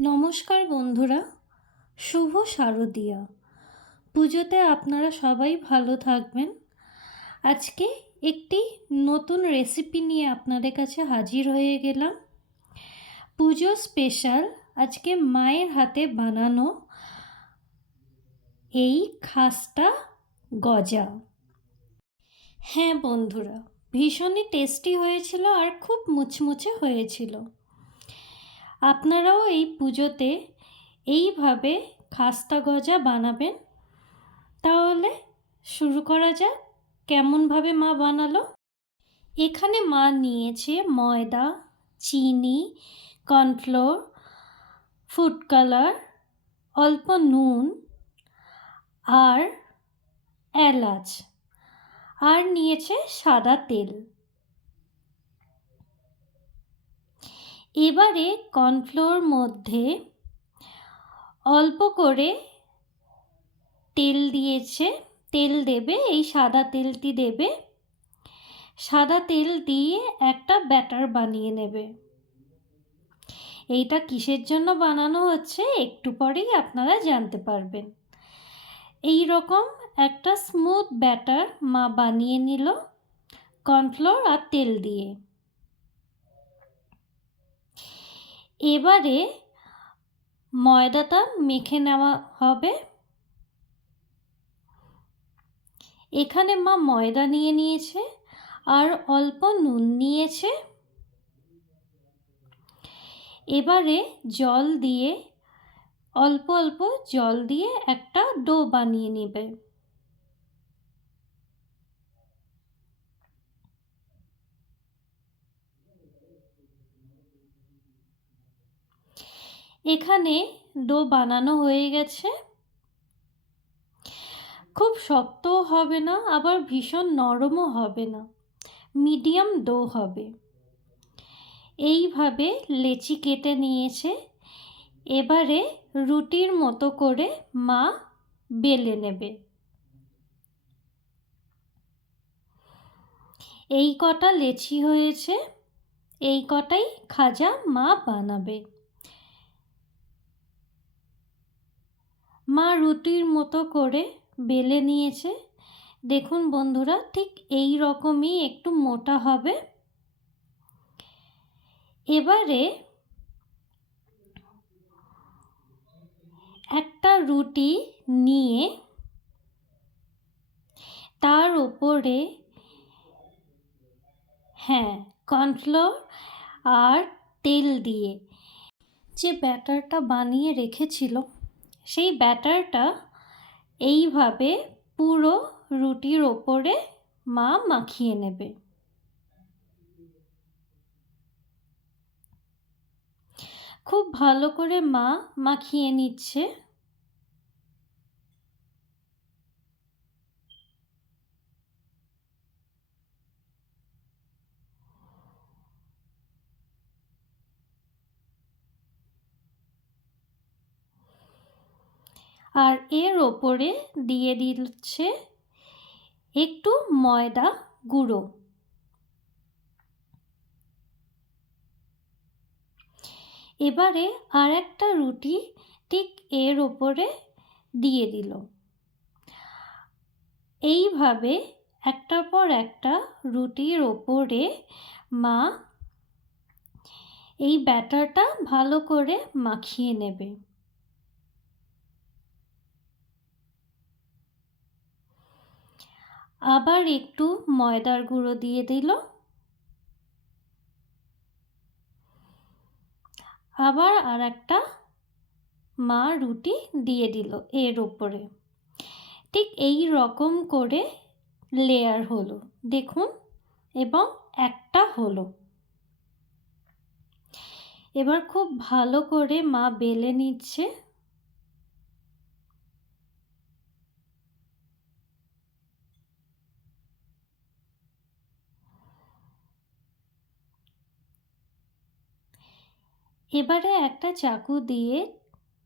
নমস্কার বন্ধুরা, শুভ শারদীয়া। পুজোতে আপনারা সবাই ভালো থাকবেন। আজকে একটি নতুন রেসিপি নিয়ে আপনাদের কাছে হাজির হয়ে গেলাম। পুজো স্পেশাল আজকে মায়ের হাতে বানানো এই খাসটা গজা। হ্যাঁ বন্ধুরা, ভীষণই টেস্টি হয়েছিল আর খুব মুচমুচে হয়েছিল। আপনারাও এই পুজোতে এইভাবে খাস্তা গজা বানাবেন? তাহলে শুরু করা যাক। কেমনভাবে মা বানালো? এখানে মা নিয়েছে ময়দা, চিনি, কর্নফ্লোর, ফুড কালার, অল্প নুন আর এলাচ। আর নিয়েছে সাদা তেল। এবারে কর্নফ্লোর মধ্যে অল্প করে তেল দিয়েছে, তেল দেবে, এই সাদা তেলটি দেবে। সাদা তেল দিয়ে একটা ব্যাটার বানিয়ে নেবে। এইটা কিসের জন্য বানানো হচ্ছে একটু পরেই আপনারা জানতে পারবেন। এই রকম একটা স্মুথ ব্যাটার মা বানিয়ে নিল কর্নফ্লোর আর তেল দিয়ে। এবারে ময়দাটা মেখে নেওয়া হবে। এখানে মা ময়দা নিয়ে নিয়েছে আর অল্প নুন নিয়েছে। এবারে জল দিয়ে, অল্প অল্প জল দিয়ে একটা ডো বানিয়ে নেবে। এখানে ডো বানানো হয়ে গেছে। খুব শক্তও হবে না, আবার ভীষণ নরমও হবে না। মিডিয়াম ডো হবে। এইভাবে লেচি কেটে নিয়েছে। এবারে রুটির মতো করে মা বেলে নেবে। এই কটা লেচি হয়েছে, এই কটাই খাজা মা বানাবে। মা রুটির মতো করে বেলে নিয়েছে। দেখুন বন্ধুরা, ঠিক এই রকমই একটু মোটা হবে। এবারে একটা রুটি নিয়ে তার ওপরে হ্যাঁ কর্নফ্লোর আর তেল দিয়ে যে ব্যাটারটা বানিয়ে রেখেছিল সেই ব্যাটারটা এইভাবে পুরো রুটির ওপরে মা মাখিয়ে নেবে। খুব ভালো করে মা মাখিয়ে নিচ্ছে। আর এর ওপরে দিয়ে দিচ্ছে একটু ময়দা গুঁড়ো। এবারে আর একটা রুটি ঠিক এর ওপরে দিয়ে দিল। এইভাবে একটার পর একটা রুটির ওপরে মা এই ব্যাটারটা ভালো করে মাখিয়ে নেবে। আবার একটু ময়দার গুঁড়ো দিয়ে দিল। আবার আর একটা মা রুটি দিয়ে দিল এর ওপরে ঠিক এই রকম করে লেয়ার হলো। দেখুন, এবং একটা হলো। এবার খুব ভালো করে মা বেলে নিচ্ছে। এবারে একটা চাকু দিয়ে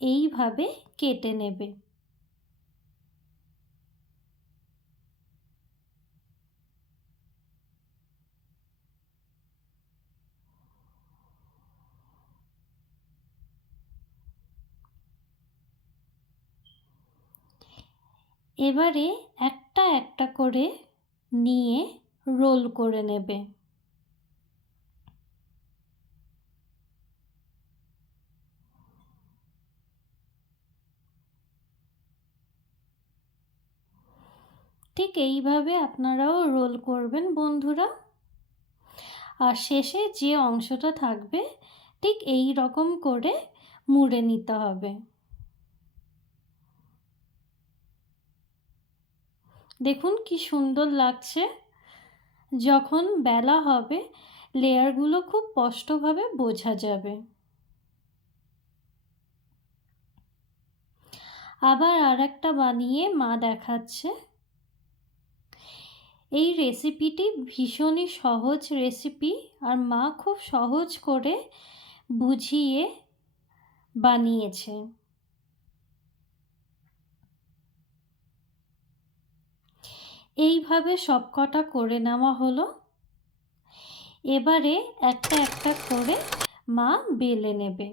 এইভাবে কেটে নেবে। এবারে একটা একটা করে নিয়ে রোল করে নেবে। এইভাবে আপনারাও রোল করবেন, বন্ধুরা। আর শেষে যে অংশটা থাকবে, ঠিক এই রকম করে মুড়ে নিতে হবে। দেখুন কি সুন্দর লাগছে। যখন বেলা হবে লেয়ারগুলো খুব স্পষ্টভাবে বোঝা যাবে। আবার আর একটা বানিয়ে মা দেখাচ্ছে। এই রেসিপিটি ভীষণই সহজ রেসিপি আর মা খুব সহজ করে বুঝিয়ে বানিয়েছে। এইভাবে সবকটা করে নেওয়া হলো। এবারে একটা একটা করে মা বেলে নেবে।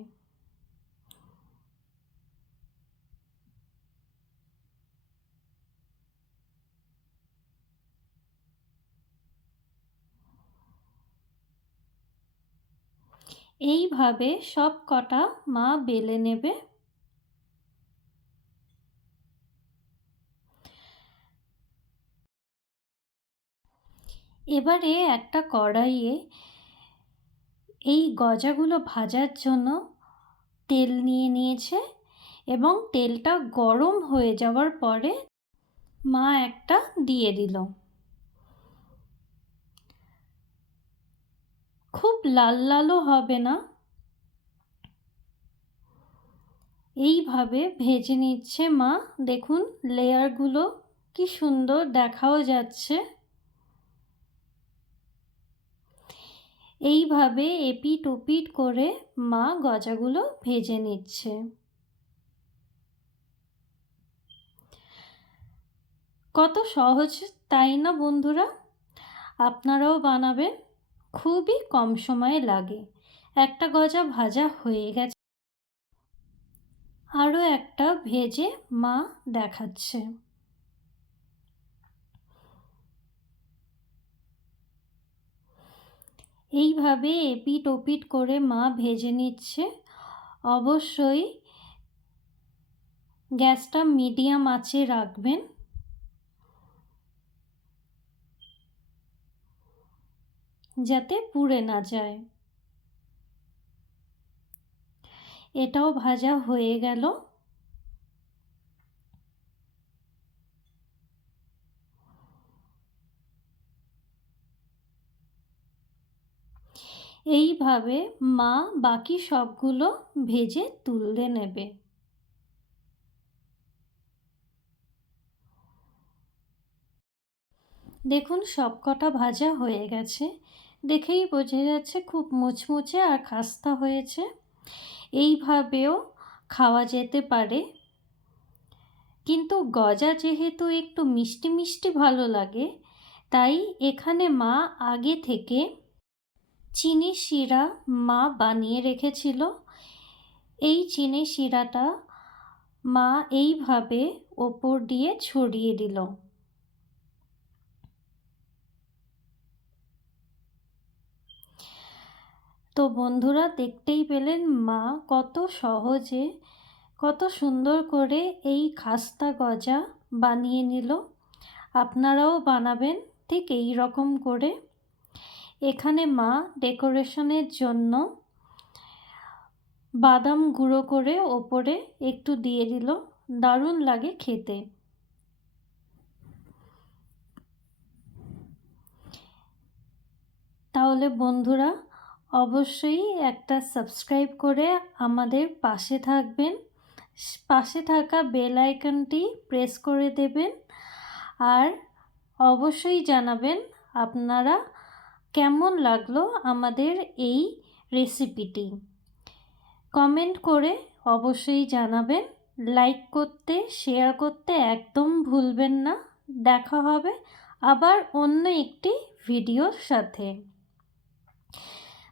এইভাবে সব কটা মা বেলে নেবে। এবারে একটা কড়াইয়ে এই গজাগুলো ভাজার জন্য তেল নিয়ে নিয়েছে এবং তেলটা গরম হয়ে যাওয়ার পরে মা একটা দিয়ে দিল খুব লাল লালও হবে না। এইভাবে ভেজে নিচ্ছে মা। দেখুন, লেয়ারগুলো কি সুন্দর দেখাও যাচ্ছে। এইভাবে এপিট ওপিট করে মা গজাগুলো ভেজে নিচ্ছে। কত সহজ, তাই না বন্ধুরা? আপনারাও বানাবেন। খুবই কম সময়ে লাগে। একটা গজা ভাজা হয়ে গেছে। আরও একটা ভেজে মা দেখাচ্ছে। এইভাবে এপিট ওপিট করে মা ভেজে নিচ্ছে। অবশ্যই গ্যাসটা মিডিয়াম আঁচে রাখবেন। যাতে পুড়ে না যায়। এটাও ভাজা হয়ে গেল। এইভাবে মা বাকি সবগুলো ভেজে তুলে নেবে। দেখুন সবকটা ভাজা হয়ে গেছে। দেখেই বোঝা যাচ্ছে খুব মুচমুচে আর খাস্তা হয়েছে। এইভাবেও খাওয়া যেতে পারে। কিন্তু গজা যেহেতু একটু মিষ্টি মিষ্টি ভালো লাগে, তাই এখানে মা আগে থেকে চিনি শিরা মা বানিয়ে রেখেছিল। এই চিনি শিরাটা মা এইভাবে ওপর দিয়ে ছড়িয়ে দিল। তো বন্ধুরা দেখতেই পেলেন মা কত সহজে, কত সুন্দর করে এই খাস্তা গজা বানিয়ে নিল। আপনারাও বানাবেন ঠিক এই রকম করে। এখানে মা ডেকোরেশনের জন্য বাদাম গুঁড়ো করে ওপরে একটু দিয়ে দিল। দারুণ লাগে খেতে। তাহলে বন্ধুরা অবশ্যই একটা সাবস্ক্রাইব করে আমাদের পাশে থাকবেন। পাশে থাকা বেল আইকনটি প্রেস করে দেবেন। আর অবশ্যই জানাবেন আপনারা কেমন লাগল আমাদের এই রেসিপিটি কমেন্ট করে অবশ্যই জানাবেন। লাইক করতে শেয়ার করতে একদম ভুলবেন না। দেখা হবে আবার অন্য একটি ভিডিওর সাথে।